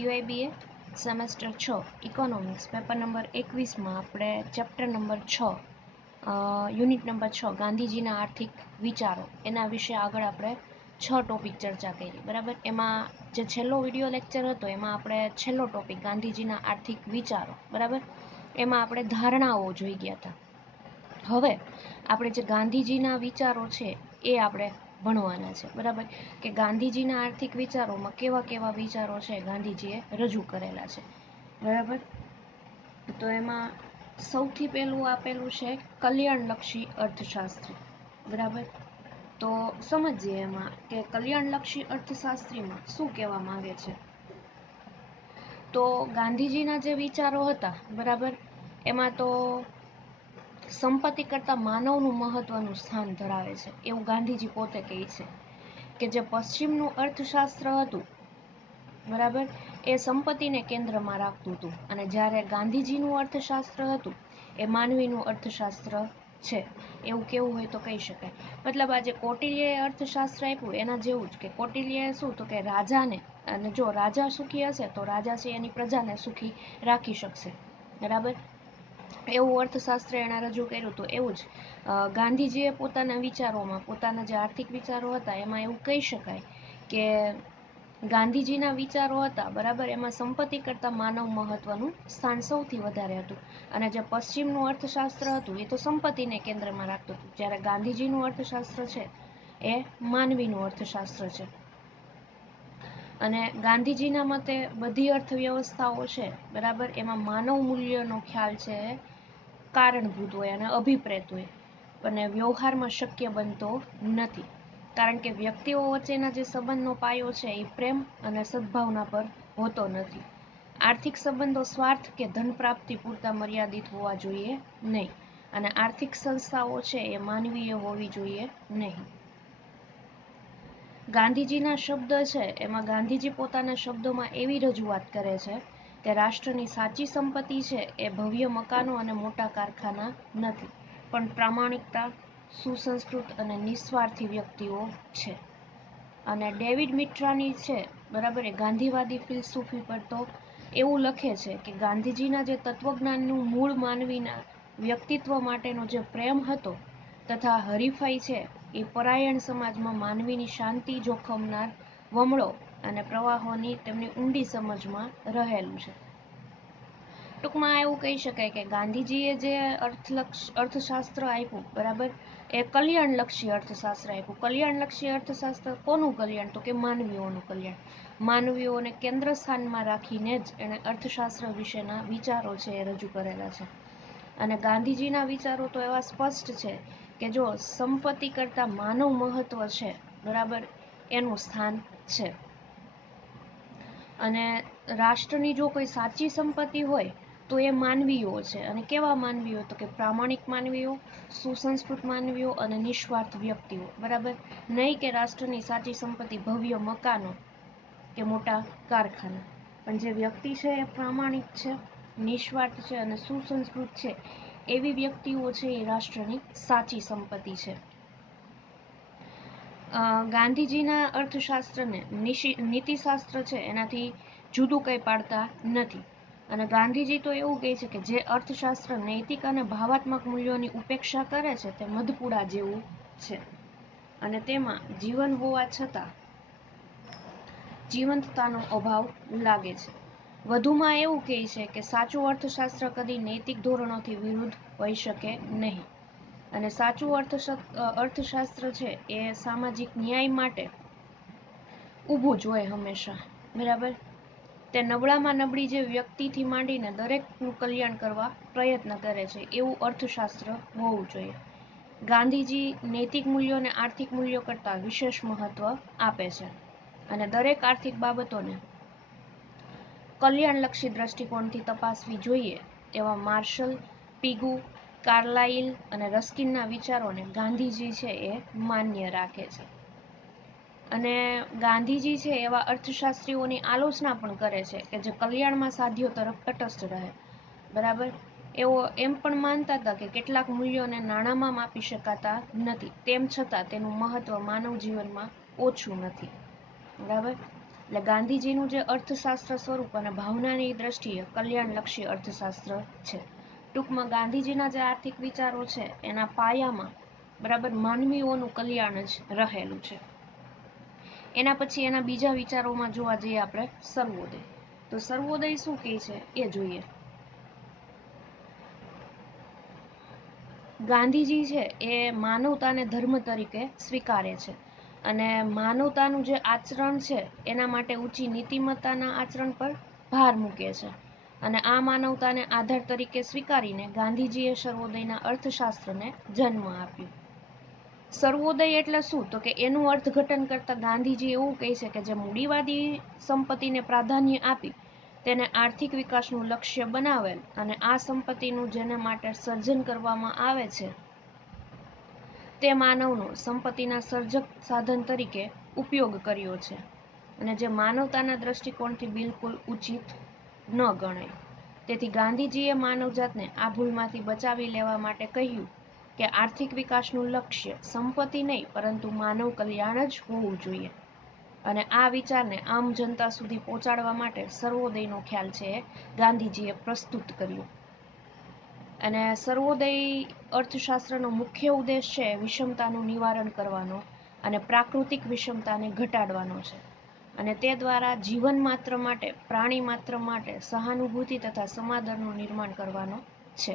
TYBA semester 6 economics paper number 21માં આપણે chapter number 6 unit number 6 ગાંધીજીના આર્થિક વિચારો એના વિશે આગળ આપણે 6 ટોપિક ચર્ચા કરી. બરાબર, એમાં જે છેલ્લો વિડીયો લેક્ચર હતો એમાં આપણે છેલ્લો ટોપિક ગાંધીજીના આર્થિક વિચારો, બરાબર, એમાં આપણે ધારણાઓ જોઈ ગયા હતા. હવે આપણે જે ગાંધીજીના વિચારો છે એ આપણે ભણવાના છે. બરાબર, કે ગાંધીજીના આર્થિક વિચારોમાં કેવા કેવા વિચારો છે ગાંધીજીએ રજૂ કરેલા છે. બરાબર, તો એમાં સૌથી પહેલું આપેલું છે કલ્યાણલક્ષી અર્થશાસ્ત્ર. બરાબર, તો સમજીએ એમાં કે કલ્યાણલક્ષી અર્થશાસ્ત્રીમાં શું કહેવા માંગે છે. તો ગાંધીજીના જે વિચારો હતા, બરાબર, એમાં તો સંપત્તિ કરતા માનવનું મહત્વનું સ્થાન ધરાવે છે એવું ગાંધીજી પોતે કહે છે. કે જે પશ્ચિમનું અર્થશાસ્ત્ર હતું, બરાબર, એ સંપત્તિને કેન્દ્રમાં રાખતું હતું, અને જ્યારે ગાંધીજીનું અર્થશાસ્ત્ર હતું એ માનવીનું અર્થશાસ્ત્ર છે એવું કેવું હોય તો કહી શકાય. મતલબ આજે કૌટિલ્યએ અર્થશાસ્ત્ર આપ્યું એના જેવું જ, કે કૌટિલ્યએ શું તો કે રાજાને, અને જો રાજા સુખી હશે તો રાજા છે એની પ્રજાને સુખી રાખી શકશે. બરાબર, એવું અર્થશાસ્ત્ર એણે રજૂ કર્યું હતું. એવું જ ગાંધીજીએ પોતાના વિચારોમાં, પોતાના જે આર્થિક વિચારો હતા એમાં એવું કહી શકાય કે ગાંધીજીના વિચારો હતા, બરાબર, એમાં સંપત્તિ કરતાં માનવ મહત્વનું સ્થાન સૌથી વધારે હતું. અને જે પશ્ચિમનું અર્થશાસ્ત્ર હતું એ તો સંપત્તિને કેન્દ્રમાં રાખતું હતું, જ્યારે ગાંધીજીનું અર્થશાસ્ત્ર છે એ માનવીનું અર્થશાસ્ત્ર છે. અને ગાંધીજીના મતે બધી અર્થવ્યવસ્થાઓ છે, બરાબર, એમાં માનવ મૂલ્યનો ખ્યાલ છે કારણભૂત હોય અને અભિપ્રેત હોય, અને વ્યવહારમાં શક્ય બનતો નથી. કારણ કે વ્યક્તિઓ વચ્ચેના જે સંબંધનો પાયો છે એ પ્રેમ અને સદભાવના પર હોતો નથી. આર્થિક સંબંધો સ્વાર્થ કે ધન પ્રાપ્તિ પૂરતા મર્યાદિત હોવા જોઈએ નહીં, અને આર્થિક સંસ્થાઓ છે એ માનવીય હોવી જોઈએ નહીં. ગાંધીજીના શબ્દ છે એમાં ગાંધીજી પોતાના શબ્દોમાં એવી રજૂઆત કરે છે કે રાષ્ટ્રની સાચી સંપત્તિ છે એ ભવ્ય મકાનો અને મોટા કારખાના નથી, પણ પ્રામાણિકતા, સુસંસ્કૃત અને નિસ્વાર્થી વ્યક્તિઓ છે. અને ડેવિડ મિટ્રાની છે, બરાબર, એ ગાંધીવાદી ફિલસૂફી પર તો એવું લખે છે કે ગાંધીજીના જે તત્વજ્ઞાનનું મૂળ માનવીના વ્યક્તિત્વ માટેનો જે પ્રેમ હતો તથા હરીફાઈ છે એ પરાયણ સમાજમાં માનવીની શાંતિ જોખમનાર વમળો અને પ્રવાહોની તેમની ઊંડી સમજમાં રહેલું છે. ટૂંકમાં એવું કહી શકાય કે ગાંધીજીએ જે અર્થશાસ્ત્ર આપ્યું, બરાબર, એ કલ્યાણલક્ષી અર્થશાસ્ત્ર આપ્યું. કલ્યાણલક્ષી અર્થશાસ્ત્ર કોનું કલ્યાણ તો કે માનવીઓનું કલ્યાણ. માનવીઓને કેન્દ્ર સ્થાનમાં રાખીને જ એણે અર્થશાસ્ત્ર વિશેના વિચારો છે એ રજૂ કરેલા છે. અને ગાંધીજીના વિચારો તો એવા સ્પષ્ટ છે કે જો સંપત્તિ કરતાં માનવ મહત્વ છે, બરાબર, એનું સ્થાન છે. અને રાષ્ટ્રની જો કોઈ સાચી સંપત્તિ હોય તો એ માનવીઓ છે. અને કેવા માનવીઓ તો કે પ્રામાણિક માનવીઓ, સુસંસ્કૃત માનવીઓ અને નિસ્વાર્થ વ્યક્તિઓ. બરાબર, નહીં કે રાષ્ટ્રની સાચી સંપત્તિ ભવ્ય મકાનો કે મોટા કારખાના. પણ જે વ્યક્તિ છે એ પ્રામાણિક છે, નિસ્વાર્થ છે અને સુસંસ્કૃત છે, એવી વ્યક્તિઓ છે એ રાષ્ટ્રની સાચી સંપત્તિ છે. ગાંધીજીના અર્થશાસ્ત્રને નીતિશાસ્ત્ર છે એનાથી જુદું કંઈ પાડતા નથી. અને ગાંધીજી તો એવું કહે છે કે જે અર્થશાસ્ત્ર નૈતિક અને ભાવાત્મક મૂલ્યોની ઉપેક્ષા કરે છે તે મધપુડા જેવું છે, અને તેમાં જીવન હોવા છતાં જીવંતતાનો અભાવ લાગે છે. વધુમાં એવું કહે છે કે સાચું અર્થશાસ્ત્ર કદી નૈતિક ધોરણોથી વિરુદ્ધ હોઈ શકે નહીં, અને સાચું અર્થશાસ્ત્ર છે એ સામાજિક ન્યાય માટે ઊભું જ હોય હંમેશા. બરાબર, તે નબળામાં નબળી જે વ્યક્તિથી માંડીને દરેકનું કલ્યાણ કરવા પ્રયત્ન કરે છે એવું અર્થશાસ્ત્ર હોવું જોઈએ. ગાંધીજી નૈતિક મૂલ્યોને આર્થિક મૂલ્યો કરતાં વિશેષ મહત્વ આપે છે, અને દરેક આર્થિક બાબતોને કલ્યાણલક્ષી દ્રષ્ટિકોણથી તપાસવી જોઈએ એવા માર્શલ, પીગુ, કાર્લાઇલ અને રસ્કિનના વિચારોને ગાંધીજી છે એ માન્ય રાખે છે. અને ગાંધીજી છે એવા અર્થશાસ્ત્રીઓની આલોચના પણ કરે છે કે જે કલ્યાણમાં સાધ્યો તરફ તટસ્થ રહે. બરાબર, એવો એમ પણ માનતા હતા કે કેટલાક મૂલ્યોને નાણાંમાં માપી શકાતા નથી, તેમ છતાં તેનું મહત્વ માનવ જીવનમાં ઓછું નથી. બરાબર, એટલે ગાંધીજીનું જે અર્થશાસ્ત્ર સ્વરૂપ અને ભાવનાની દ્રષ્ટિએ કલ્યાણલક્ષી અર્થશાસ્ત્ર છે. ટૂંકમાં ગાંધીજીના જે આર્થિક વિચારો છે એના પાયામાં બરાબર માનવીઓનું કલ્યાણ જ રહેલું છે. એના પછી એના બીજા વિચારોમાં જોવા જઈએ આપણે સર્વોદય. તો સર્વોદય શું કહે છે એ જોઈએ. ગાંધીજી છે એ માનવતાને ધર્મ તરીકે સ્વીકારે છે અને માનવતાનું જે આચરણ છે એના માટે ઊંચી નીતિમત્તાના આચરણ પર ભાર મૂકે છે. અને આ માનવતાને આધાર તરીકે સ્વીકારીને ગાંધીજીએ સર્વોદયના અર્થશાસ્ત્રને જન્મ આપ્યો. સર્વોદય એટલે શું? તો કે એનું અર્થઘટન કરતા ગાંધીજી એવું કહે છે કે જે મૂડીવાદી સંપત્તિને પ્રાધાન્ય આપી તેને આર્થિક વિકાસનું લક્ષ્ય બનાવેલ અને આ સંપત્તિનું જેને માટે સર્જન કરવામાં આવે છે તે માનવનો સંપત્તિના સર્જક સાધન તરીકે ઉપયોગ કર્યો છે અને જે માનવતાના દ્રષ્ટિકોણથી બિલકુલ ઉચિત ન ગણાય. તેથી ગાંધીજીએ માનવજાતને આ ભૂલમાંથી બચાવી લેવા માટે કહ્યું કે આર્થિક વિકાસનું લક્ષ્ય સંપત્તિ નહીં પરંતુ માનવ કલ્યાણ જ હોવું જોઈએ. અને આ વિચારને આમ જનતા સુધી પહોંચાડવા માટે સર્વોદયનો ખ્યાલ છે એ ગાંધીજીએ પ્રસ્તુત કર્યો. અને સર્વોદય અર્થશાસ્ત્રનો મુખ્ય ઉદ્દેશ છે વિષમતાનું નિવારણ કરવાનો અને પ્રાકૃતિક વિષમતાને ઘટાડવાનો છે અને તે દ્વારા જીવન માત્ર માટે, પ્રાણી માત્ર માટે સહાનુભૂતિ તથા સમાદરનું નિર્માણ કરવાનો છે.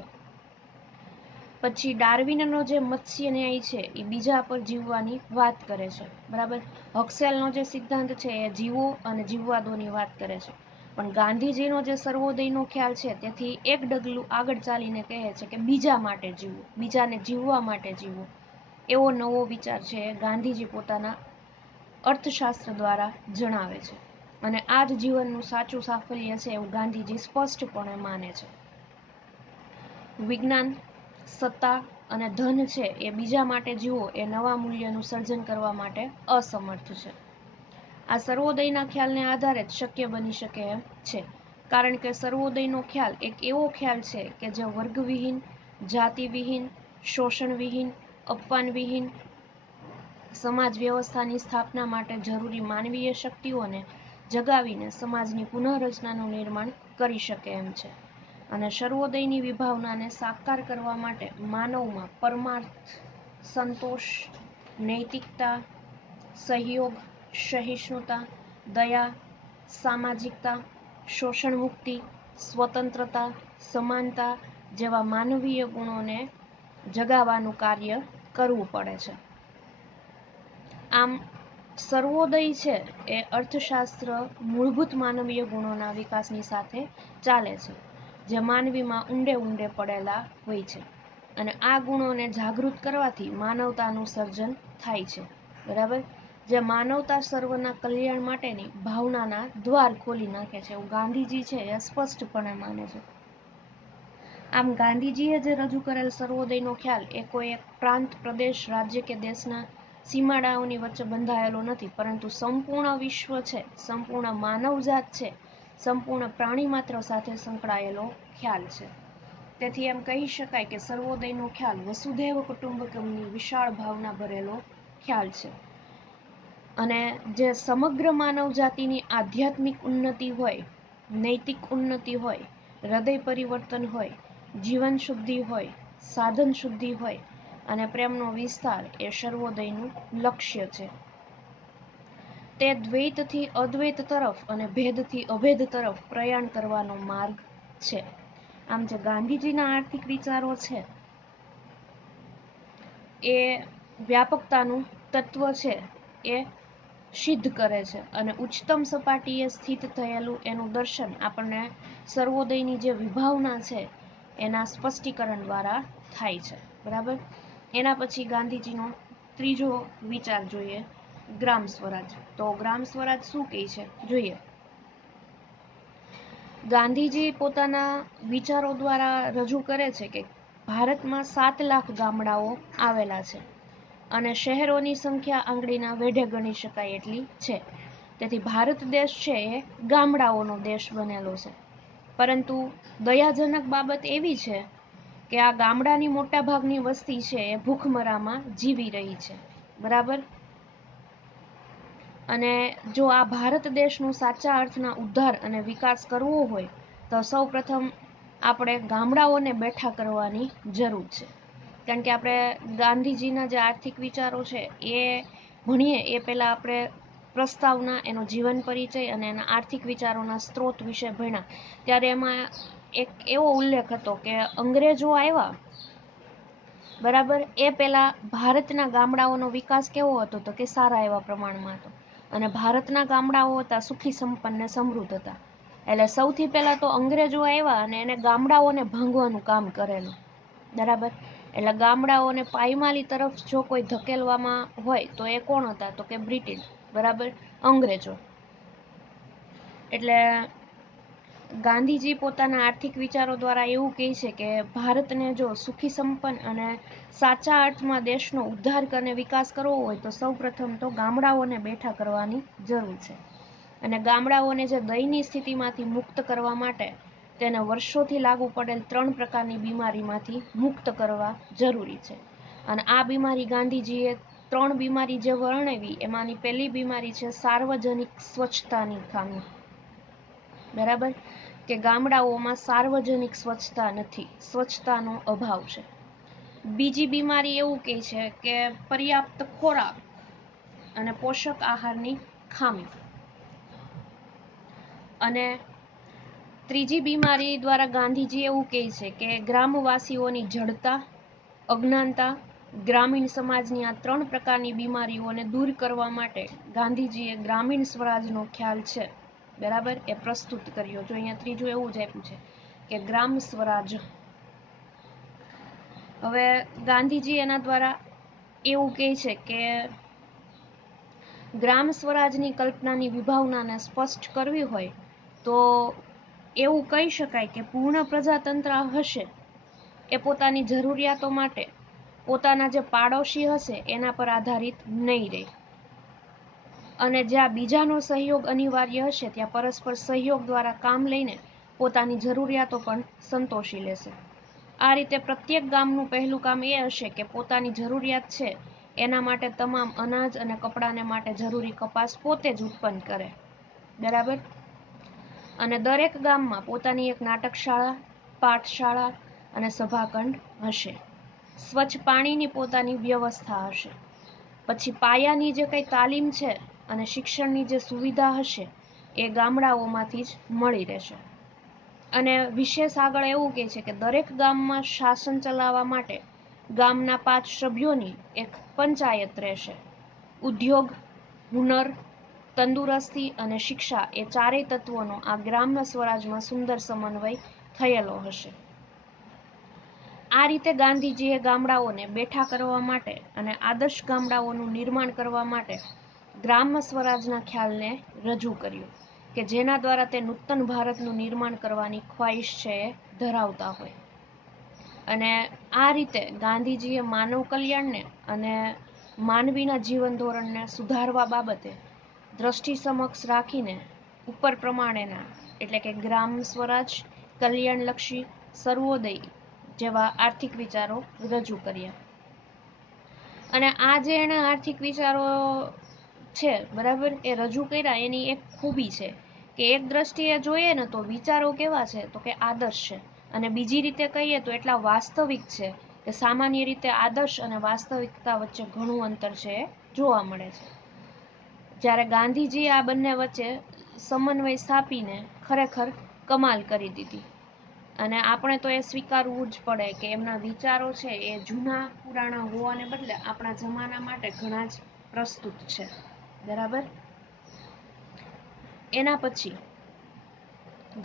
પછી ડાર્વિનનો જે મત્સ્ય ન્યાય છે એ બીજા પર જીવવાની વાત કરે છે. બરાબર. હક્સેલનો જે સિદ્ધાંત છે એ જીવો અને જીવવાદોની વાત કરે છે. પણ ગાંધીજીનો જે સર્વોદયનો ખ્યાલ છે તેથી એક ડગલું આગળ ચાલીને કહે છે કે બીજા માટે જીવવું, બીજાને જીવવા માટે જીવવું. એવો નવો વિચાર છે ગાંધીજી પોતાના અર્થશાસ્ત્ર દ્વારા જણાવે છે અને આ જ જીવનનું સાચું સાફલ્ય છે એવું ગાંધીજી સ્પષ્ટપણે માને છે. વિજ્ઞાન, સત્તા અને ધન છે એ બીજા માટે જીવો એ નવા મૂલ્યનું સર્જન કરવા માટે અસમર્થ છે. આ સર્વોદયના ખ્યાલને આધારે જ શક્ય બની શકે એમ છે, કારણ કે સર્વોદયનો ખ્યાલ એક એવો ખ્યાલ છે કે જે વર્ગવિહીન, જાતિવિહીન, શોષણવિહીન, અપમાનવિહીન સમાજ વ્યવસ્થાની સ્થાપના માટે જરૂરી માનવીય શક્તિઓને જગાવીને સમાજની પુનઃરચનાનું નિર્માણ કરી શકે એમ છે. અને સર્વોદયની વિભાવનાને સાકાર કરવા માટે માનવમાં પરમાર્થ, સંતોષ, નૈતિકતા, સહયોગ, સહિષ્ણુતા, દયા, સામાજિકતા, શોષણ મુક્તિ, સ્વતંત્રતા, સમાનતા જેવા માનવીય ગુણોને જગાવવાનું કાર્ય કરવું પડે છે. આમ સર્વોદય છે એ અર્થશાસ્ત્ર મૂળભૂત માનવીય ગુણોના વિકાસની સાથે ચાલે છે જે માનવીમાં ઊંડે ઊંડે પડેલા હોય છે અને આ ગુણોને જાગૃત કરવાથી માનવતાનું સર્જન થાય છે. બરાબર. જે માનવતા સર્વના કલ્યાણ માટેની ભાવનાના દ્વાર ખોલી નાખે છે એવું ગાંધીજી છે એ સ્પષ્ટપણે માને છે. આમ ગાંધીજીએ જે રજૂ કરેલ સર્વોદયનો ખ્યાલ એ કોઈ એક પ્રાંત, પ્રદેશ, રાજ્ય કે દેશના સીમાડાઓની વચ્ચે બંધાયેલો નથી, પરંતુ સંપૂર્ણ વિશ્વ છે, સંપૂર્ણ માનવજાત છે, સંપૂર્ણ પ્રાણી માત્ર સાથે સંકળાયેલો ખ્યાલ છે. તેથી એમ કહી શકાય કે સર્વોદયનો ખ્યાલ વસુધૈવ કુટુંબકમની વિશાળ ભાવના ભરેલો ખ્યાલ છે અને જે સમગ્ર માનવ જાતિની આધ્યાત્મિક ઉન્નતિ હોય, નૈતિક ઉન્નતિ હોય, હૃદય પરિવર્તન હોય, જીવન શુદ્ધિ હોય, સાધન શુદ્ધિ હોય અને પ્રેમનો વિસ્તાર એ સર્વોદયનું લક્ષ્ય છે. તે દ્વૈતથી અદ્વૈત તરફ અને ભેદથી અભેદ તરફ પ્રયાણ કરવાનો માર્ગ છે. આમ જે ગાંધીજીના આર્થિક વિચારો છે એ વ્યાપકતાનું તત્વ છે એ સિદ્ધ કરે છે અને ઉચ્ચતમ સપાટીએ સ્થિત થયેલું એનું દર્શન આપણને સર્વોદયની જે વિભાવના છે એના સ્પષ્ટીકરણ દ્વારા થાય છે. બરાબર. એના પછી ગાંધીજીનો ત્રીજો વિચાર જોઈએ, ગ્રામ સ્વરાજ. તો ગ્રામ સ્વરાજ શું કહે છે જોઈએ. ગાંધીજી પોતાના વિચારો દ્વારા રજૂ કરે છે કે ભારતમાં 7 લાખ ગામડાઓ આવેલા છે અને શહેરોની સંખ્યા આંગળીના વેઢે ગણી શકાય એટલી છે. તેથી ભારત દેશ છે એ ગામડાઓનો દેશ બનેલો છે. પરંતુ દયાજનક બાબત એવી છે કે આ ગામડાની મોટાભાગની વસ્તી છે એ ભૂખમરામાં જીવી રહી છે. બરાબર. અને જો આ ભારત દેશનું સાચા અર્થના ઉદ્ધાર અને વિકાસ કરવો હોય તો સૌ પ્રથમ આપણે ગામડાઓને બેઠા કરવાની જરૂર છે. કારણ કે આપણે ગાંધીજીના જે આર્થિક વિચારો છે એ ભણીએ એ પહેલાં આપણે પ્રસ્તાવના, એનો જીવન પરિચય અને એના આર્થિક વિચારોના સ્ત્રોત વિશે ભણ્યા. ત્યારે એમાં એક એવો ઉલ્લેખ હતો કે અંગ્રેજો આવ્યા બરાબર, એ પહેલાં ભારતના ગામડાઓનો વિકાસ કેવો હતો તો કે સારા એવા પ્રમાણમાં હતો, અને ભારતના ગામડાઓ હતા સુખી, સંપન્ન ને સમૃદ્ધ હતા. એટલે સૌથી પહેલાં તો અંગ્રેજો આવ્યા અને એને ગામડાઓને ભાંગવાનું કામ કરેલું. બરાબર, એટલે ગામડાઓને પાયમાલી તરફ જો કોઈ ધકેલવામાં હોય તો એ કોણ હતા તો કે બ્રિટિશ, બરાબર, અંગ્રેજો. એટલે ગાંધીજી પોતાના આર્થિક વિચારો દ્વારા એવું કહે છે કે ભારતને જો સુખી, સંપન્ન અને સાચા અર્થમાં દેશનો ઉદ્ધાર અને વિકાસ કરવો હોય તો સૌ પ્રથમ તો ગામડાઓને બેઠા કરવાની જરૂર છે. અને ગામડાઓને જે દયની સ્થિતિમાંથી મુક્ત કરવા માટે તેને વર્ષોથી લાગુ પડેલ 3 પ્રકારની બીમારીમાંથી મુક્ત કરવા જરૂરી છે. અને આ બીમારી ગાંધીજીએ 3 બીમારી જે વર્ણવી એમાંની પહેલી બીમારી છે સાર્વજનિક સ્વચ્છતાની ખામી. બરાબર, કે ગામડાઓમાં સાર્વજનિક સ્વચ્છતા નથી, સ્વચ્છતાનો અભાવ છે. બીજી બીમારી એવું કહે છે કે પર્યાપ્ત ખોરાક અને પોષક આહારની ખામી. અને ત્રીજી બીમારી દ્વારા ગાંધીજી એવું કહે છે કે ગ્રામવાસીઓની જડતા, અજ્ઞાનતા, ગ્રામીણ સમાજની આ 3 પ્રકારની બીમારીઓને દૂર કરવા માટે ગાંધીજીએ ગ્રામીણ સ્વરાજનો ખ્યાલ છે બરાબર એ પ્રસ્તુત કર્યો. જો અહીંયા ત્રીજું એવું જ આપ્યું છે કે ગ્રામ સ્વરાજ. હવે ગાંધીજી એના દ્વારા એવું કહે છે કે ગ્રામ સ્વરાજની કલ્પનાની વિભાવનાને સ્પષ્ટ કરવી હોય તો એવું કહી શકાય કે પૂર્ણ પ્રજાતંત્ર હશે એ પોતાની જરૂરિયાતો માટે પોતાના જે પાડોશી હશે એના પર આધારિત નહીં રહે, અને જ્યાં બીજાનો સહયોગ અનિવાર્ય હશે ત્યાં પરસ્પર સહયોગ દ્વારા કામ લઈને પોતાની જરૂરિયાતો પણ સંતોષી લેશે. આ રીતે પ્રત્યેક ગામનું પહેલું કામ એ હશે કે પોતાની જરૂરિયાત છે એના માટે તમામ અનાજ અને કપડાને માટે જરૂરી કપાસ પોતે જ ઉત્પન્ન કરે. બરાબર, અને દરેક ગામમાં પોતાની એક નાટકશાળા, પાઠશાળા અને સભાખંડ હશે. સ્વચ્છ પાણીની પોતાની વ્યવસ્થા હશે. પછી પાયાની જે કંઈ તાલીમ છે અને શિક્ષણની જે સુવિધા હશે એ ગામડાઓમાંથી જ મળી રહેશે. અને વિશેષ આગળ એવું કહે છે કે દરેક ગામમાં શાસન ચલાવવા માટે ગામના 5 સભ્યોની એક પંચાયત રહેશે. ઉદ્યોગ, હુનર, તંદુરસ્તી અને શિક્ષા એ ચારેય તત્વોનો આ ગ્રામ્ય સ્વરાજમાં સુંદર સમન્વય થયેલો હશે. આ રીતે ગાંધીજીએ ગામડાઓને બેઠા કરવા માટે અને આદર્શ ગામડાઓનું નિર્માણ કરવા માટે ગ્રામ્ય સ્વરાજના ખ્યાલને રજૂ કર્યું કે જેના દ્વારા તે નૂતન ભારતનું નિર્માણ કરવાની ખ્વાહિશ છે એ ધરાવતા હોય. અને આ રીતે ગાંધીજીએ માનવ કલ્યાણને અને માનવીના જીવન ધોરણને સુધારવા બાબતે દ્રષ્ટિ સમક્ષ રાખીને ઉપર પ્રમાણેના એટલે કે ગ્રામ સ્વરાજ, કલ્યાણલક્ષી, સર્વોદય જેવા આર્થિક વિચારો રજૂ કર્યા. અને આ જે એના આર્થિક વિચારો છે બરાબર એ રજૂ કર્યા એની એક ખૂબી છે કે એક દ્રષ્ટિએ જોઈએ ને તો વિચારો કેવા છે તો કે આદર્શ છે, અને બીજી રીતે કહીએ તો એટલા વાસ્તવિક છે કે સામાન્ય રીતે આદર્શ અને વાસ્તવિકતા વચ્ચે ઘણું અંતર છે એ જોવા મળે છે. જ્યારે ગાંધીજીએ આ બંને વચ્ચે સમન્વય સ્થાપીને ખરેખર કમાલ કરી દીધી. અને આપણે તો એ સ્વીકારવું જ પડે કે એમના વિચારો છે એ જૂના પુરાણા હોવાને બદલે આપણા જમાના માટે ઘણા જ પ્રસ્તુત છે. બરાબર, એના પછી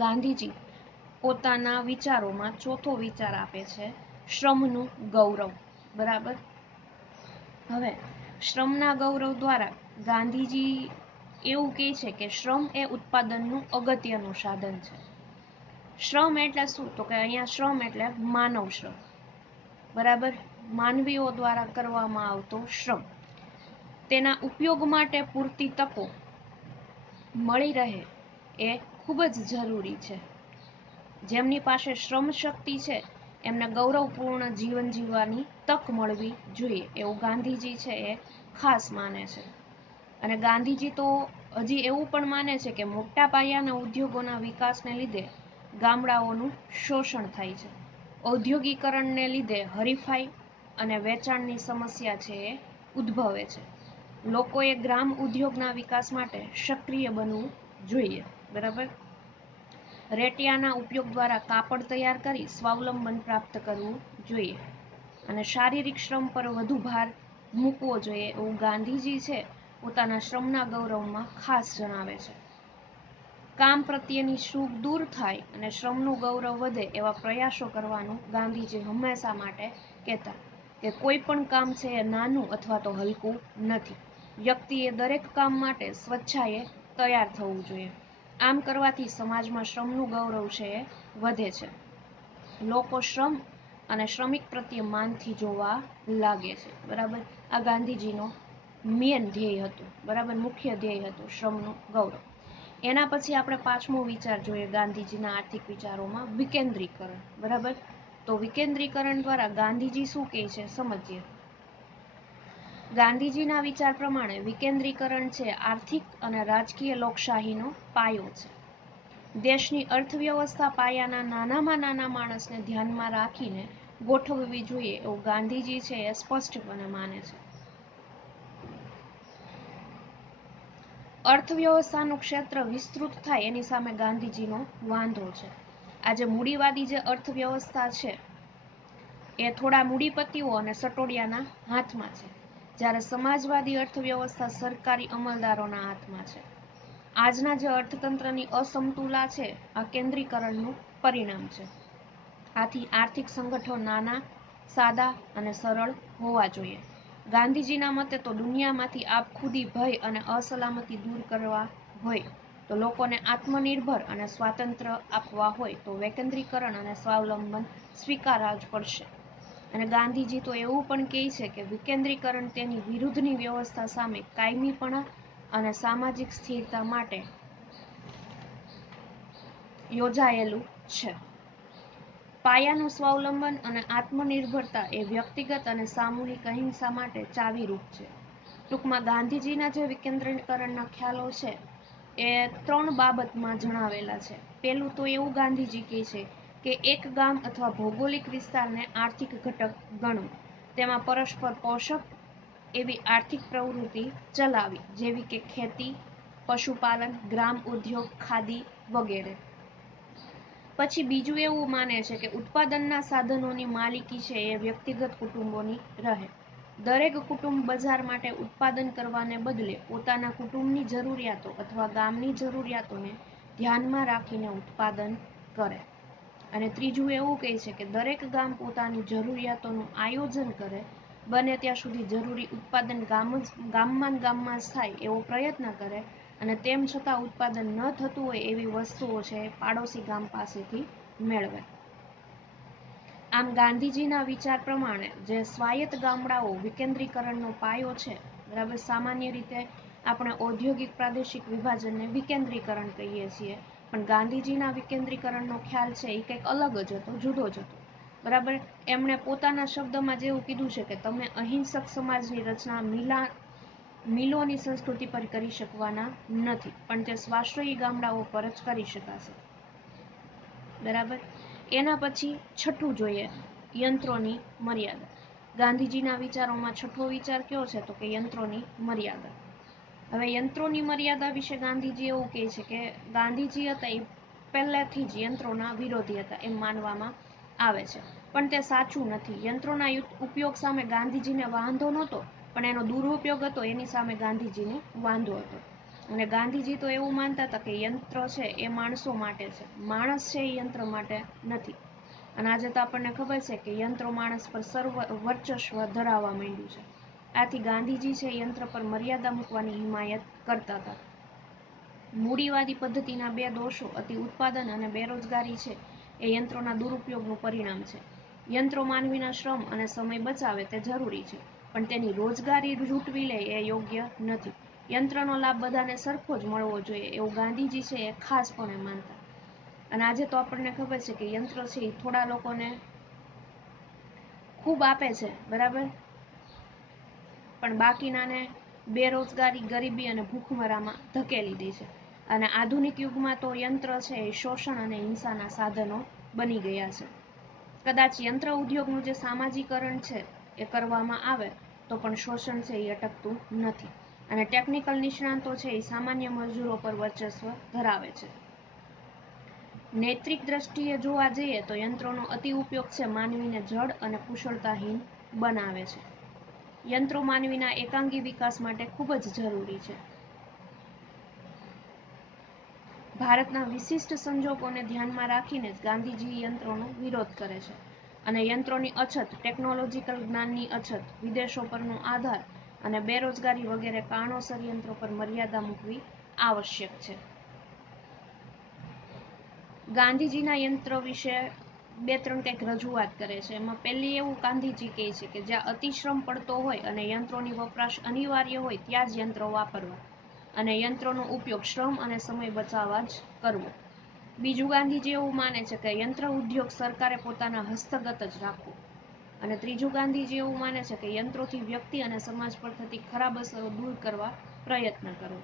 ગાંધીજી પોતાના વિચારોમાં ચોથો વિચાર આપે છે શ્રમનું ગૌરવ. બરાબર, હવે શ્રમના ગૌરવ દ્વારા ગાંધીજી એવું કહે છે કે શ્રમ એ ઉત્પાદનનું અગત્યનું સાધન છે. શ્રમ એટલે શું તો કે અહીંયા શ્રમ એટલે માનવ શ્રમ. બરાબર, માનવીઓ દ્વારા કરવામાં આવતો શ્રમ, તેના ઉપયોગ માટે પૂરતી તકો મળી રહે એ ખૂબ જ જરૂરી છે. જેમની પાસે શ્રમ શક્તિ છે એમને ગૌરવપૂર્ણ જીવન જીવવાની તક મળવી જોઈએ એવું ગાંધીજી છે એ ખાસ માને છે. અને ગાંધીજી તો હજી એવું પણ માને છે કે મોટા પાયાના ઉદ્યોગોના વિકાસને લીધે ગામડાઓનું શોષણ થાય છે. ઔદ્યોગિકરણને લીધે હરીફાઈ અને વેચાણની સમસ્યા છે એ ઉદ્ભવે છે. લોકોએ ગ્રામ ઉદ્યોગના વિકાસ માટે સક્રિય બનવું જોઈએ. બરાબર. રેટિયાના ઉપયોગ દ્વારા કાપડ તૈયાર કરી સ્વાવલંબન પ્રાપ્ત કરવું જોઈએ અને શારીરિક શ્રમ પર વધુ ભાર મૂકવો જોઈએ એવું ગાંધીજી છે પોતાના શ્રમના ગૌરવમાં ખાસ જણાવે છે. કામ પ્રત્યેની શૂક દૂર થાય અને શ્રમનું ગૌરવ વધે એવા પ્રયાસો કરવાનું ગાંધીજી હંમેશા માટે કહેતા કે કોઈ પણ કામ છે એ નાનું અથવા તો હલકું નથી. વ્યક્તિએ દરેક કામ માટે સ્વેચ્છાએ તૈયાર થવું જોઈએ. આમ કરવાથી સમાજમાં શ્રમનું ગૌરવ છે એ વધે છે. લોકો શ્રમ અને શ્રમિક પ્રત્યે માનથી જોવા લાગે છે. બરાબર. આ ગાંધીજીનો મેન ધ્યેય હતું. બરાબર. મુખ્ય ધ્યેય હતું શ્રમનું ગૌરવ. એના પછી આપણે પાંચમો વિચાર જોઈએ ગાંધીજીના આર્થિક વિચારોમાં, વિકેન્દ્રીકરણ. બરાબર. તો વિકેન્દ્રીકરણ દ્વારા ગાંધીજી શું કહે છે સમજીએ. ગાંધીજીના વિચાર પ્રમાણે વિકેન્દ્રીકરણ છે આર્થિક અને રાજકીય લોકશાહીનો પાયો છે. દેશની અર્થવ્યવસ્થા પાયાના નાનામાં નાના માણસને ધ્યાનમાં રાખીને ગોઠવવી જોઈએ એવું ગાંધીજી છે એ સ્પષ્ટપણે માને છે. અર્થવ્યવસ્થાનું ક્ષેત્ર વિસ્તૃત થાય એની સામે ગાંધીજીનો વાંધો છે. આજે મૂડીવાદી જે અર્થવ્યવસ્થા છે એ થોડા મૂડીપતિઓ અને સટોડિયાના હાથમાં છે, જ્યારે સમાજવાદી અર્થવ્યવસ્થા સરકારી અમલદારોના હાથમાં છે. આજના જે અર્થતંત્રની અસમતુલા છે આ કેન્દ્રીકરણનું પરિણામ છે. આથી આર્થિક સંગઠનો નાના, સાદા અને સરળ હોવા જોઈએ. ગાંધીજીના મતે તો દુનિયામાંથી આપખુદી ભય અને અસલામતી દૂર કરવા હોય તો લોકોને આત્મનિર્ભર અને સ્વાતંત્ર્ય આપવા હોય તો વિકેન્દ્રીકરણ અને સ્વાવલંબન સ્વીકારવા જ પડશે. અને ગાંધીજી તો એવું પણ કહે છે કે વિકેન્દ્રીકરણ તેની વિરુદ્ધની વ્યવસ્થા સામે કાયમીપણા અને સામાજિક સ્થિરતા માટે યોજાયેલું છે. પાયાનું સ્વાવલંબન અને આત્મનિર્ભરતા એ વ્યક્તિગત અને સામૂહિક અહિંસા માટે ચાવીરૂપ છે. ટૂંકમાં ગાંધીજીના જે વિકેન્દ્રીકરણના ખ્યાલો છે એ 3 બાબતમાં જણાવેલા છે. પહેલું તો એવું ગાંધીજી કહે છે કે એક ગામ અથવા ભૌગોલિક વિસ્તારને આર્થિક ઘટક ગણવું, તેમાં પરસ્પર પોષક એવી આર્થિક પ્રવૃત્તિ ચલાવવી, જેવી કે ખેતી, પશુપાલન, ગ્રામ ઉદ્યોગ, ખાદી વગેરે. પછી બીજું એવું માને છે કે ઉત્પાદનના સાધનોની માલિકી છે એ વ્યક્તિગત કુટુંબોની રહે. દરેક કુટુંબ બજાર માટે ઉત્પાદન કરવાને બદલે પોતાના કુટુંબની જરૂરિયાતો અથવા ગામની જરૂરિયાતોને ધ્યાનમાં રાખીને ઉત્પાદન કરે. અને ત્રીજું એવું કહે છે કે દરેક ગામ પોતાની જરૂરિયાતોનું આયોજન કરે, બને ત્યાં સુધી જરૂરી ઉત્પાદન ગામમાં જ થાય એવો પ્રયત્ન કરે અને તેમ છતાં ઉત્પાદન ન થતું હોય એવી વસ્તુઓ છે પાડોશી ગામ પાસેથી મેળવે. આમ ગાંધીજીના વિચાર પ્રમાણે જે સ્વાયત્ત ગામડાઓ વિકેન્દ્રીકરણનો પાયો છે. બરાબર. સામાન્ય રીતે આપણે ઔદ્યોગિક પ્રાદેશિક વિભાજનને વિકેન્દ્રીકરણ કહીએ છીએ, પણ ગાંધીજીના વિકેન્દ્રીકરણનો ખ્યાલ છે એ કંઈક અલગ જ હતો, જુદો જ હતો. બરાબર. એમણે પોતાના શબ્દમાં જેવું કીધું છે કે તમે અહિંસક સમાજની રચના મિલોની સંસ્કૃતિ પર કરી શકવાના નથી, પણ તે સ્વાશ્રયી ગામડાઓ પર જ કરી શકાશે. બરાબર. એના પછી છઠ્ઠું જોઈએ, યંત્રોની મર્યાદા. ગાંધીજીના વિચારોમાં છઠ્ઠો વિચાર કયો છે તો કે યંત્રોની મર્યાદા. હવે યંત્રોની મર્યાદા વિશે ગાંધીજી એવું કહે છે કે ગાંધીજી હતા એ પહેલેથી જ યંત્રોના વિરોધી હતા એમ માનવામાં આવે છે, પણ તે સાચું નથી. યંત્રોના ઉપયોગ સામે ગાંધીજીને વાંધો નહોતો, પણ એનો દુરુપયોગ હતો એની સામે ગાંધીજીને વાંધો હતો. અને ગાંધીજી તો એવું માનતા હતા કે યંત્ર છે એ માણસો માટે છે, માણસ છે એ યંત્ર માટે નથી. અને આજે તો આપણને ખબર છે કે યંત્રો માણસ પર વર્ચસ્વ ધરાવવા માંડ્યું છે. આથી ગાંધીજી છે યંત્ર પર મર્યાદા મૂકવાની હિમાયત કરતા હતા. મૂડીવાદી પદ્ધતિના 2 દોષો અતિ ઉત્પાદન અને બેરોજગારી છે એ યંત્રોના દુરુપયોગનું પરિણામ છે. યંત્રો માનવીના શ્રમ અને સમય બચાવે તે જરૂરી છે, પણ તેની રોજગારી લૂંટવી લે એ યોગ્ય નથી. યંત્રનો લાભ બધાને સરખો જ મળવો જોઈએ એવું ગાંધીજી છે એ ખાસપણે માનતા. અને આજે તો આપણને ખબર છે કે યંત્ર છે એ થોડા લોકોને ખૂબ આપે છે. બરાબર. પણ બાકીનાને બેરોજગારી, ગરીબી અને ભૂખમરામાં ધકેલી દે છે. અને આધુનિક યુગમાં તો યંત્ર છે એ શોષણ અને હિંસાના સાધનો બની ગયા છે. કદાચ યંત્ર ઉદ્યોગનું જે સામાજિકરણ છે એ કરવામાં આવે તો પણ શોષણ છે એ અટકતું નથી. અને ટેકનિકલ નિષ્ણાંતો છે એ સામાન્ય મજૂરો પર વર્ચસ્વ ધરાવે છે. નૈતિક દ્રષ્ટિએ જોવા જઈએ તો યંત્રોનો અતિ ઉપયોગ છે માનવીને જડ અને કુશળતાહીન બનાવે છે. યંત્રો માનવીના એકાંગી વિકાસ માટે ખૂબ જ જરૂરી છે. ભારતના વિશિષ્ટ સંજોગોને ધ્યાનમાં રાખીને જ ગાંધીજી યંત્રોનો વિરોધ કરે છે. અને યંત્રોની અછત, ટેકનોલોજીકલ જ્ઞાનની અછત, વિદેશો પરનો આધાર અને બેરોજગારી વગેરે કારણોસર યંત્રો પર મર્યાદા મૂકવી આવશ્યક છે. ગાંધીજીના યંત્ર વિશે બે ત્રણ કંઈક રજૂઆત કરે છે. એમાં પહેલી એવું ગાંધીજી કહે છે કે જ્યાં અતિશ્રમ પડતો હોય અને યંત્રોની વપરાશ અનિવાર્ય હોય ત્યાં જ યંત્રો વાપરવા અને યંત્રોનો ઉપયોગ શ્રમ અને સમય બચાવવા જ કરવો. બીજું ગાંધીજી એવું માને છે કે યંત્ર ઉદ્યોગ સરકારે પોતાના હસ્તગત જ રાખવો. અને ત્રીજું ગાંધીજી એવું માને છે કે યંત્રોથી વ્યક્તિ અને સમાજ પર થતી ખરાબ અસરો દૂર કરવા પ્રયત્ન કરવો.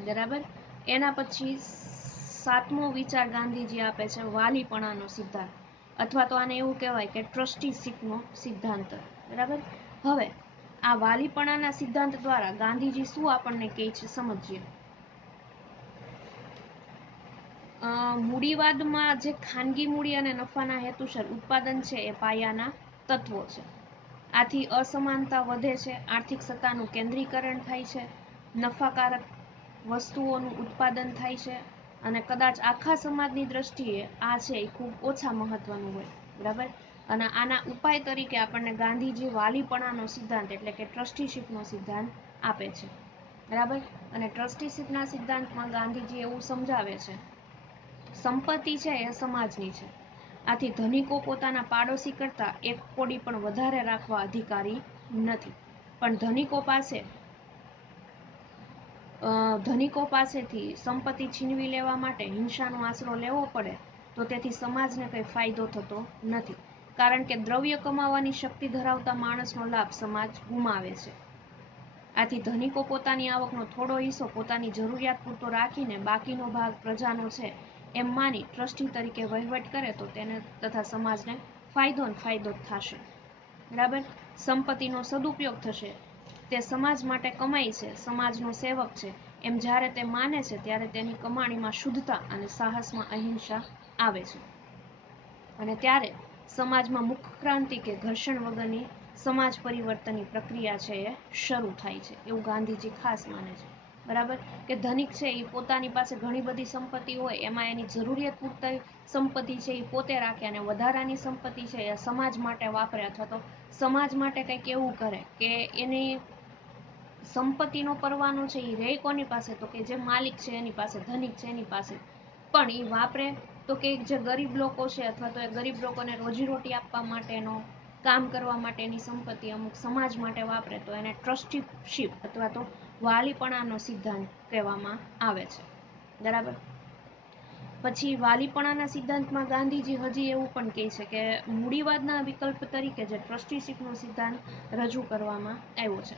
બરાબર. એના પછી સાતમો વિચાર ગાંધીજી આપે છે વાલીપણાનો સિદ્ધાંત, અથવા તો આને એવું કહેવાય કે ટ્રસ્ટીશીપનો સિદ્ધાંત. બરાબર. હવે આ વાલીપણાના સિદ્ધાંત દ્વારા ગાંધીજી શું આપણને કહે છે સમજીએ. મૂડીવાદમાં જે ખાનગી મૂડી અને નફાના હેતુસર ઉત્પાદન છે એ પાયાના તત્વો છે. આથી અસમાનતા વધે છે, આર્થિક સત્તાનું કેન્દ્રીકરણ થાય છે, નફાકારક વસ્તુઓનું ઉત્પાદન થાય છે અને કદાચ આખા સમાજની દ્રષ્ટિએ આ છે એ ખૂબ ઓછા મહત્વનું હોય. બરાબર. અને આના ઉપાય તરીકે આપણને ગાંધીજી વાલીપણાનો સિદ્ધાંત એટલે કે ટ્રસ્ટીશીપનો સિદ્ધાંત આપે છે. બરાબર. અને ટ્રસ્ટીશીપના સિદ્ધાંતમાં ગાંધીજી એવું સમજાવે છે સંપત્તિ છે એ સમાજની છે. આથી ધનિકો પોતાના પાડોશી કરતાં એક કોડી પણ વધારે રાખવા અધિકારી નથી. પણ ધનિકો પાસેથી સંપત્તિ છીનવી લેવા માટે હિંસાનો આશરો લેવો પડે તો તેથી સમાજને કંઈ ફાયદો થતો નથી. કારણ કે દ્રવ્ય કમાવાની શક્તિ ધરાવતા માણસનો લાભ સમાજ ગુમાવે છે. આથી ધનિકો પોતાની આવકનો થોડો હિસ્સો પોતાની જરૂરિયાત પૂરતો રાખીને બાકીનો ભાગ પ્રજાનો છે એમ માની ટ્રસ્ટી તરીકે વહીવટ કરે તો તેને તથા સમાજને ફાયદો જ થશે. બરાબર. સંપત્તિનો સદુપયોગ થશે. તે સમાજ માટે કમાઈ છે, સમાજનો સેવક છે એમ જ્યારે તે માને છે ત્યારે તેની કમાણીમાં શુદ્ધતા અને સાહસમાં અહિંસા આવે છે. અને ત્યારે સમાજમાં મુખ્ય ક્રાંતિ કે ઘર્ષણ વગરની સમાજ પરિવર્તનની પ્રક્રિયા છે એ શરૂ થાય છે. એવું ગાંધીજી ખાસ માને છે. બરાબર. કે ધનિક છે એ પોતાની પાસે ઘણી બધી સંપત્તિ હોય એમાં એની જરૂરિયાત પૂરતી સંપત્તિ છે એ પોતે રાખે અને વધારાની સંપત્તિ છે એ સમાજ માટે વાપરે અથવા તો સમાજ માટે કંઈક એવું કરે કે એની સંપત્તિનો પરવાનો છે એ રહે કોની પાસે તો કે જે માલિક છે એની પાસે, ધનિક છે એની પાસે. પણ એ વાપરે તો કે જે ગરીબ લોકો છે અથવા તો એ ગરીબ લોકોને રોજીરોટી આપવા માટેનો કામ કરવા માટેની સંપત્તિ અમુક સમાજ માટે વાપરે તો એને ટ્રસ્ટીશીપ અથવા તો વાલીપણાનો સિદ્ધાંત કહેવામાં આવે છે. બરાબર. પછી વાલીપણાના સિદ્ધાંતમાં ગાંધીજી હજી એવું પણ કહે છે કે મૂડીવાદના વિકલ્પ તરીકે જે ટ્રસ્ટીશીપનો સિદ્ધાંત રજૂ કરવામાં આવ્યો છે.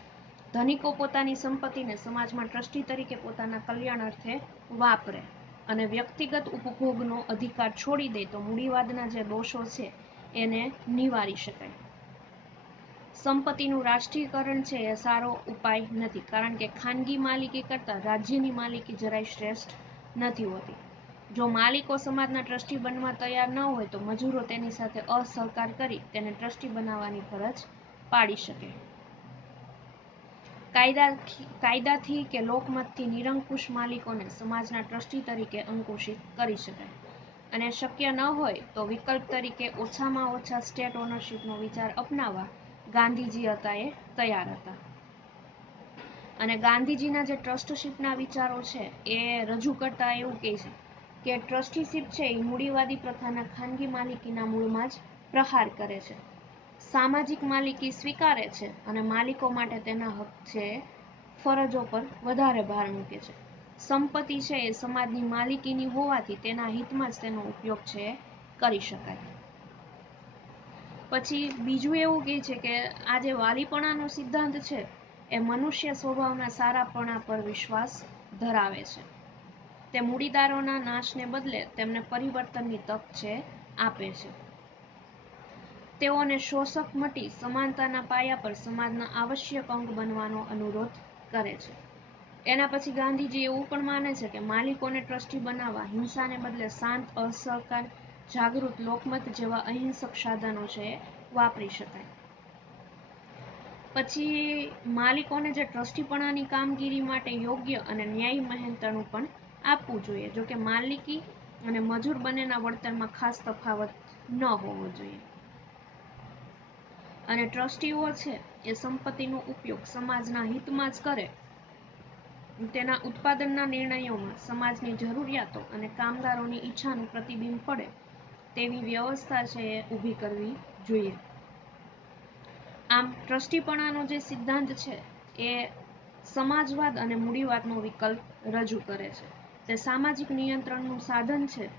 ધનિકો પોતાની સંપત્તિને સમાજમાં ટ્રસ્ટી તરીકે પોતાના કલ્યાણ અર્થે વાપરે અને વ્યક્તિગત ઉપભોગનો અધિકાર છોડી દે તો મૂડીવાદના જે દોષો છે એને નિવારી શકાય. સંપત્તિનું રાષ્ટ્રીયકરણ છે એ સારો ઉપાય નથી, કારણ કે ખાનગી માલિકી કરતાં રાજ્યની માલિકી જરાય શ્રેષ્ઠ નથી હોતી. જો માલિકો સમાજના ટ્રસ્ટી બનવા તૈયાર ન હોય તો મજૂરો તેની સાથે અસહકાર કરી તેને ટ્રસ્ટી બનાવવાની ફરજ પાડી શકે. કાયદાથી કે લોકમતથી નિરંકુશ માલિકોને સમાજના ટ્રસ્ટી તરીકે અંકુશિત કરી શકાય. અને શક્ય ન હોય તો વિકલ્પ તરીકે ઓછામાં ઓછા સ્ટેટ ઓનરશીપનો વિચાર અપનાવવા ગાંધીજી હતા એ તૈયાર હતા. અને ગાંધીજીના જે ટ્રસ્ટશીપના વિચારો છે એ રજૂ કરતા એવું કહે છે કે ટ્રસ્ટીશીપ છે એ મૂડીવાદી પ્રથાના ખાનગી માલિકીના મૂળમાં જ પ્રહાર કરે છે. સામાજિક માલિકી સ્વીકારે છે અને માલિકો માટે તેના હક છે ફરજો પર વધારે ભાર મૂકે છે. સંપત્તિ છે એ સમાજની માલિકીની હોવાથી તેના હિતમાં જ તેનો ઉપયોગ છે કરી શકાય. પછી બીજું એવું કહે છે કે આ જે વાલીપણાનો સિદ્ધાંત છે એ મનુષ્ય સ્વભાવના સારાપણા પર વિશ્વાસ ધરાવે છે. તે મૂડીદારોના નાશને બદલે તેમને પરિવર્તનની તક છે આપે છે. તેઓને શોષક મટી સમાનતાના પાયા પર સમાજના આવશ્યક અંગ બનવાનો અનુરોધ કરે છે. એના પછી ગાંધીજી એવું પણ માને છે કે માલિકોને ટ્રસ્ટી બનાવવા હિંસાને બદલે શાંત, અસહકાર, જાગૃત લોકમત જેવા અહિંસક સાધનો છે એ વાપરી શકાય. પછી માલિકોને જે ટ્રસ્ટીપણાની કામગીરી માટે યોગ્ય અને ન્યાયી મહેનતાણું પણ આપવું જોઈએ. જો કે માલિકી અને મજૂર બંનેના વળતરમાં ખાસ તફાવત ન હોવો જોઈએ. અને ટ્રસ્ટીઓ છે એ સંપત્તિનો ઉપયોગ સમાજના હિતમાં જ કરે, તેના ઉત્પાદનના નિર્ણયોમાં સમાજની જરૂરિયાતો અને કામદારોની ઈચ્છાનું પ્રતિબિંબ પડે તેવી વ્યવસ્થા છે એ ઊભી કરવી જોઈએ. આમ ટ્રસ્ટીપણાનો જે સિદ્ધાંત છે એ સમાજવાદ અને મૂડીવાદનો વિકલ્પ રજૂ કરે છે. તે સામાજિક નિયંત્રણનું સાધન છે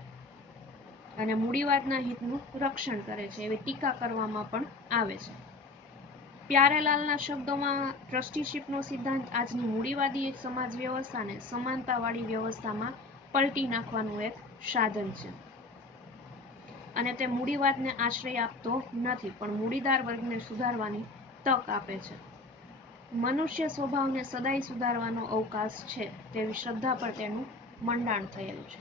અને મૂડીવાદના હિતનું રક્ષણ કરે છે એવી ટીકા કરવામાં પણ આવે છે. પ્યારેલાલના શબ્દોમાં ટ્રસ્ટીશીપનો સિદ્ધાંત આજની મૂડીવાદી સમાજ વ્યવસ્થાને સમાનતાવાળી વ્યવસ્થામાં પલટી નાખવાનું એક સાધન છે. અને તે મૂડીવાદને આશ્રય આપતો નથી પણ મૂડીદાર વર્ગને સુધારવાની તક આપે છે. મનુષ્ય સ્વભાવને સદાય સુધારવાનો અવકાશ છે તેવી શ્રદ્ધા પર તેનું મંડાણ થયેલું છે.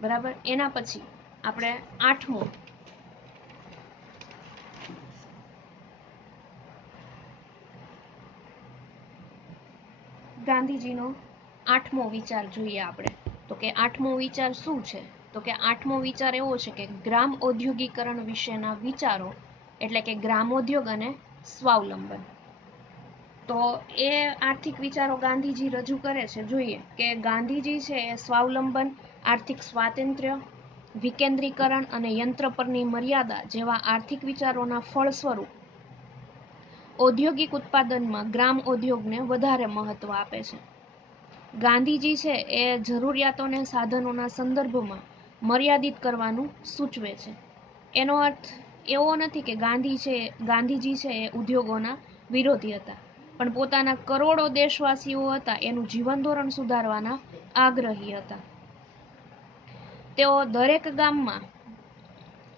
બરાબર. એના પછી આપણે 8મો ગાંધીજીનો 8મો વિચાર જોઈએ આપણે. તો કે 8મો વિચાર શું છે? તો કે 8મો વિચાર એવો છે કે ગ્રામ ઔદ્યોગિકરણ વિશેના વિચારો, એટલે કે ગ્રામોદ્યોગ અને સ્વાવલંબન. તો એ આર્થિક વિચારો ગાંધીજી રજૂ કરે છે. જોઈએ કે ગાંધીજી છે એ સ્વાવલંબન, આર્થિક સ્વાતંત્ર્ય, વિકેન્દ્રીકરણ અને યંત્ર પરની મર્યાદા જેવા આર્થિક વિચારોના ફળ સ્વરૂપ ઔદ્યોગિક ઉત્પાદનમાં ગ્રામ ઉદ્યોગને વધારે મહત્વ આપે છે. ગાંધીજી છે એ જરૂરિયાતોને સાધનોના સંદર્ભમાં મર્યાદિત કરવાનું સૂચવે છે. એનો અર્થ એવો નથી કે ગાંધીજી છે એ ઉદ્યોગોના વિરોધી હતા, પણ પોતાના કરોડો દેશવાસીઓ હતા એનું જીવન ધોરણ સુધારવાના આગ્રહી હતા. તેઓ દરેક ગામમાં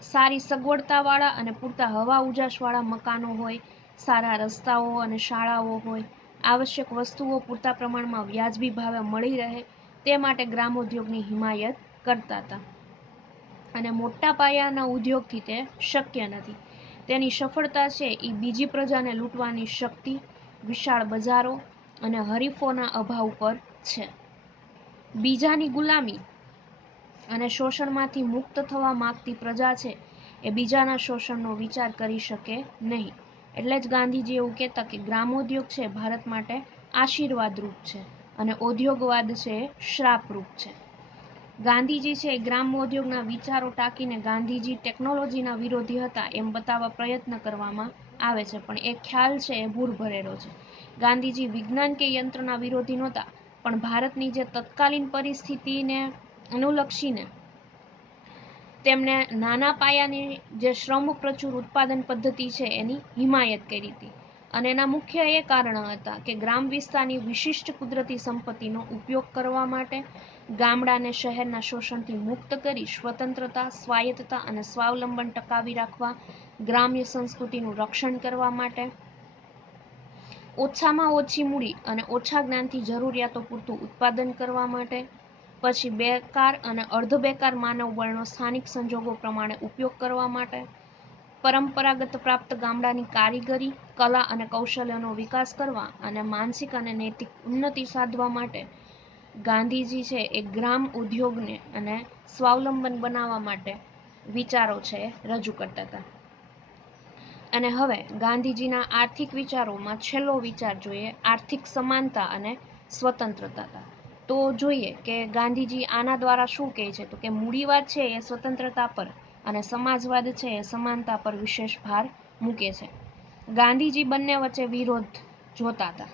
સારી સગવડતાવાળા અને પૂરતા હવા ઉજાસવાળા મકાનો હોય, સારા રસ્તાઓ અને શાળાઓ હોય, આવશ્યક વસ્તુઓ પૂરતા પ્રમાણમાં વ્યાજબી ભાવે મળી રહે તે માટે ગ્રામોદ્યોગની હિમાયત કરતા હતા. અને મોટા પાયાના ઉદ્યોગથી તે શક્ય નથી. તેની સફળતા છે એ બીજી પ્રજાને લૂંટવાની શક્તિ, વિશાળ બજારો અને હરીફોના અભાવ પર છે. બીજાની ગુલામી અને શોષણમાંથી મુક્ત થવા માંગતી પ્રજા છે એ બીજાના શોષણનો વિચાર કરી શકે નહીં. એટલે જ ગાંધીજી એવું કહેતા કે ગ્રામોદ્યોગ છે ભારત માટે આશીર્વાદરૂપ છે અને ઔદ્યોગવાદ છે એ શ્રાપરૂપ છે. ગાંધીજી છે ગ્રામોદ્યોગના વિચારો ટાંકીને ગાંધીજી ટેકનોલોજીના વિરોધી હતા એમ બતાવવા પ્રયત્ન કરવામાં આવે છે, પણ એ ખ્યાલ છે એ ભૂલ ભરેલો છે. ગાંધીજી વિજ્ઞાન કે યંત્રના વિરોધી નહોતા, પણ ભારતની જે તત્કાલીન પરિસ્થિતિને અનુલક્ષીને તેમને નાના પાયાની જે શ્રમ પ્રચુર ઉત્પાદન પદ્ધતિ છે એની હિમાયત કરી હતી. અને એના મુખ્ય એ કારણો હતા કે ગ્રામ વિસ્તારની વિશિષ્ટ કુદરતી સંપત્તિનો ઉપયોગ કરવા માટે, ગામડાને શહેરના શોષણથી મુક્ત કરી સ્વતંત્રતા, સ્વાયત્તતા અને સ્વાવલંબન ટકાવી રાખવા, ગ્રામ્ય સંસ્કૃતિનું રક્ષણ કરવા માટે, ઓછામાં ઓછી મૂડી અને ઓછા જ્ઞાનથી જરૂરિયાતો પૂરતું ઉત્પાદન કરવા માટે, પછી બેકાર અને અર્ધબેકાર માનવબળનો સ્થાનિક સંજોગો પ્રમાણે ઉપયોગ કરવા માટે, પરંપરાગત પ્રાપ્ત ગામડાની કારીગરી, કલા અને કૌશલ્યનો વિકાસ કરવા અને માનસિક અને નૈતિક ઉન્નતિ સાધવા માટે ગાંધીજી છે એ ગ્રામ ઉદ્યોગને અને સ્વાવલંબન બનાવવા માટે વિચારો છે રજૂ કરતા હતા. અને હવે ગાંધીજીના આર્થિક વિચારોમાં છેલ્લો વિચાર જોઈએ, આર્થિક સમાનતા અને સ્વતંત્રતા. તો જોઈએ કે ગાંધીજી આના દ્વારા શું કહે છે? તો કે મૂડીવાદ છે એ સ્વતંત્રતા પર અને સમાજવાદ છે એ સમાનતા પર વિશેષ ભાર મૂકે છે. ગાંધીજી બંને વચ્ચે વિરોધ જોતા હતા.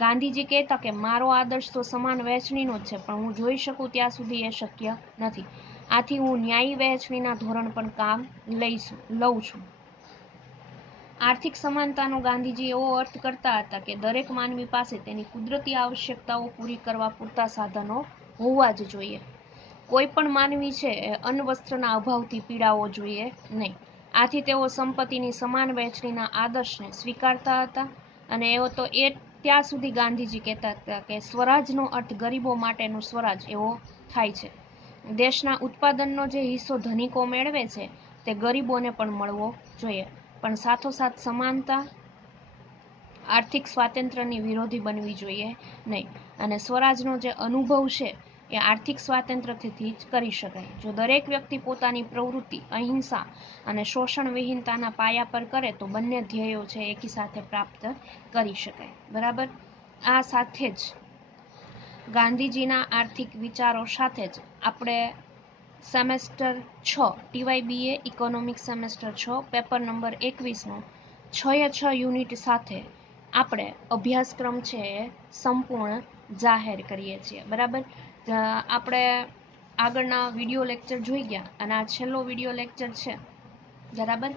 ગાંધીજી કહેતા કે મારો આદર્શ તો સમાન વહેંચણીનો જ છે, પણ હું જોઈ શકું ત્યાં સુધી એ શક્ય નથી. આથી હું ન્યાયી વહેંચણીના ધોરણ પર કામ લઉં છું. આર્થિક સમાનતાનો ગાંધીજી એવો અર્થ કરતા હતા કે દરેક માનવી પાસે તેની કુદરતી આવશ્યકતાઓ પૂરી કરવા પૂરતા સાધનો હોવા જ જોઈએ. કોઈ પણ માનવી છે એ અન્ન વસ્ત્રના અભાવથી પીડાવો જોઈએ નહીં. આથી તેઓ સંપત્તિની સમાન વહેંચણીના આદર્શને સ્વીકારતા હતા. અને એવો તો એ ત્યાં સુધી ગાંધીજી કહેતા હતા કે સ્વરાજનો અર્થ ગરીબો માટેનું સ્વરાજ એવો થાય છે. દેશના ઉત્પાદનનો જે હિસ્સો ધનિકો મેળવે છે તે ગરીબોને પણ મળવો જોઈએ, પણ સાથોસાથ સમાનતા આર્થિક સ્વાતંત્ર્યની વિરોધી બનવી જોઈએ નહીં. અને સ્વરાજનો જે અનુભવ છે એ આર્થિક સ્વાતંત્ર્યથી જ કરી શકાય. જો દરેક વ્યક્તિ પોતાની પ્રવૃત્તિ અહિંસા અને શોષણ વિહીનતાના પાયા પર કરે તો બંને ધ્યેયો છે એકી સાથે પ્રાપ્ત કરી શકાય. બરાબર. આ સાથે જ ગાંધીજીના આર્થિક વિચારો સાથે જ આપણે semester 6 TYBA economics semester 6 paper number 21નો 6 યુનિટ સાથે આપણે અભ્યાસક્રમ છે એ સંપૂર્ણ જાહેર કરીએ છીએ. બરાબર. આપણે આગળના વિડીયો લેક્ચર જોઈ ગયા અને આ છેલ્લો વિડીયો લેક્ચર છે. બરાબર.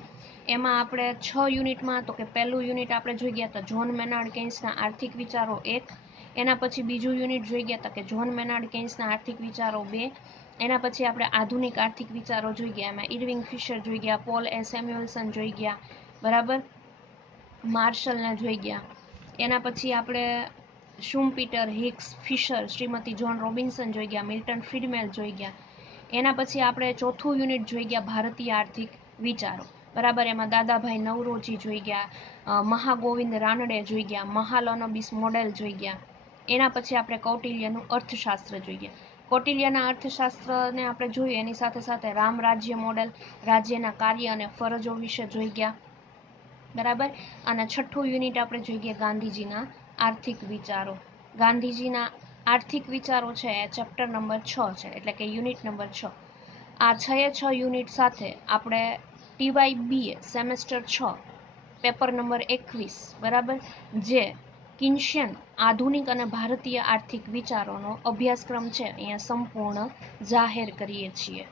એમાં આપણે 6 યુનિટમાં તો કે પહેલું યુનિટ આપણે જોઈ ગયા હતા જ્હોન મેનાર્ડ કેન્સના આર્થિક વિચારો 1. એના પછી બીજું યુનિટ જોઈ ગયા હતા કે જ્હોન મેનાર્ડ કેન્સના આર્થિક વિચારો 2. એના પછી આપણે આધુનિક આર્થિક વિચારો જોઈ ગયા. એમાં ઇરવિંગ ફિશર જોઈ ગયા, પોલ એ સેમ્યુઅલ્સન જોઈ ગયા. બરાબર. માર્શલને જોઈ ગયા. એના પછી આપણે શુમ્પીટર, હિક્સ, ફિશર, શ્રીમતી જ્હોન રોબિન્સન જોઈ ગયા, મિલ્ટન ફ્રીડમેન જોઈ ગયા. એના પછી આપણે ચોથું યુનિટ જોઈ ગયા ભારતીય આર્થિક વિચારો. બરાબર. એમાં દાદાભાઈ નવરોજી જોઈ ગયા, મહાગોવિંદ રાનડે જોઈ ગયા, મહાલનોબિસ મોડેલ જોઈ ગયા. એના પછી આપણે કૌટિલ્યનું અર્થશાસ્ત્ર જોઈ ગયા. કૌટિલ્યના અર્થશાસ્ત્રને આપણે જોયું એની સાથે સાથે રામ રાજ્ય મોડેલ, રાજ્યના કાર્ય અને ફરજો વિશે જોઈ ગયા. બરાબર. અને છઠ્ઠું યુનિટ આપણે જોઈ ગયા ગાંધીજીના આર્થિક વિચારો. ગાંધીજીના આર્થિક વિચારો છે એ ચેપ્ટર નંબર 6 છે, એટલે કે યુનિટ નંબર 6. આ 6 યુનિટ સાથે આપણે TYBA સેમેસ્ટર 6 પેપર નંબર 21, બરાબર, જે કિન્શિયન આધુનિક અને ભારતીય આર્થિક વિચારોનો અભ્યાસક્રમ છે અહીંયા સંપૂર્ણ જાહેર કરીએ છીએ.